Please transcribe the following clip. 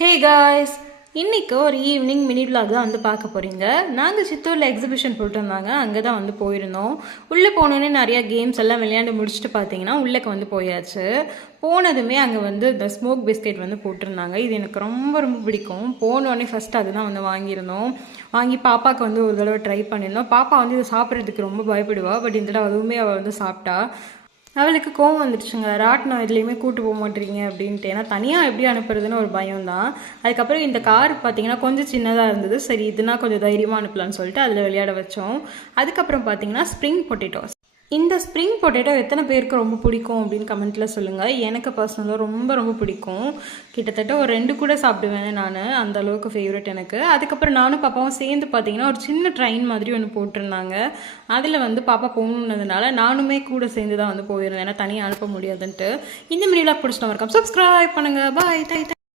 Hey guys, இன்றைக்கி ஒரு evening mini vlog தான் வந்து பார்க்க போகிறீங்க. நாங்கள் சித்தூரில் எக்ஸிபிஷன் போட்டிருந்தாங்க, அங்கே தான் வந்து போயிருந்தோம். உள்ளே போனோன்னே நிறையா கேம்ஸ் எல்லாம் விளையாண்டு முடிச்சுட்டு பார்த்தீங்கன்னா உள்ளேக்கு வந்து போயாச்சு. போனதுமே அங்கே வந்து இந்த ஸ்மோக் பிஸ்கெட் வந்து போட்டிருந்தாங்க. இது எனக்கு ரொம்ப ரொம்ப பிடிக்கும். போனோடனே ஃபஸ்ட்டு அதுதான் வந்து வாங்கியிருந்தோம். வாங்கி பாப்பாவுக்கு வந்து ஒரு தடவை ட்ரை பண்ணியிருந்தோம். பாப்பா வந்து இதை சாப்பிட்றதுக்கு ரொம்ப பயப்படுவா. பட் இந்த தடவை அதுவுமே அவள் வந்து சாப்பிட்டா. அவளுக்கு கோவம் வந்துடுச்சுங்க. ராட்டினம் எதுலேயுமே கூட்டு போக மாட்டேறீங்க அப்படின்ட்டு. ஏன்னா தனியாக எப்படி அனுப்புறதுன்னு ஒரு பயம் தான். அதுக்கப்புறம் இந்த கார் பார்த்தீங்கன்னா கொஞ்சம் சின்னதாக இருந்தது. சரி இதுனா கொஞ்சம் தைரியமாக அனுப்பலான்னு சொல்லிட்டு அதில் விளையாட வச்சோம். அதுக்கப்புறம் பார்த்தீங்கன்னா ஸ்ப்ரிங் பொட்டேட்டோஸ். இந்த ஸ்ப்ரிங் பொட்டேட்டோ எத்தனை பேருக்கு ரொம்ப பிடிக்கும் அப்படின்னு கமெண்ட்டில் சொல்லுங்கள். எனக்கு பர்சனலாக ரொம்ப ரொம்ப பிடிக்கும். கிட்டத்தட்ட ஒரு 2 கூட சாப்பிடுவேன் நான். அந்த அளவுக்கு ஃபேவரட் எனக்கு. அதுக்கப்புறம் நானும் பாப்பாவும் சேர்ந்து பார்த்தீங்கன்னா ஒரு சின்ன ட்ரெயின் மாதிரி ஒன்று போட்டிருந்தாங்க. அதில் வந்து பாப்பா போகணுன்னதுனால நானுமே கூட சேர்ந்து தான் வந்து போயிருந்தேன். ஏன்னா தனியாக அனுப்ப முடியாதுன்ட்டு. இந்த வீடியோலாம் பிடிச்சிட்டு இருக்கோம். சப்ஸ்கிரைப் பண்ணுங்கள். பாய்.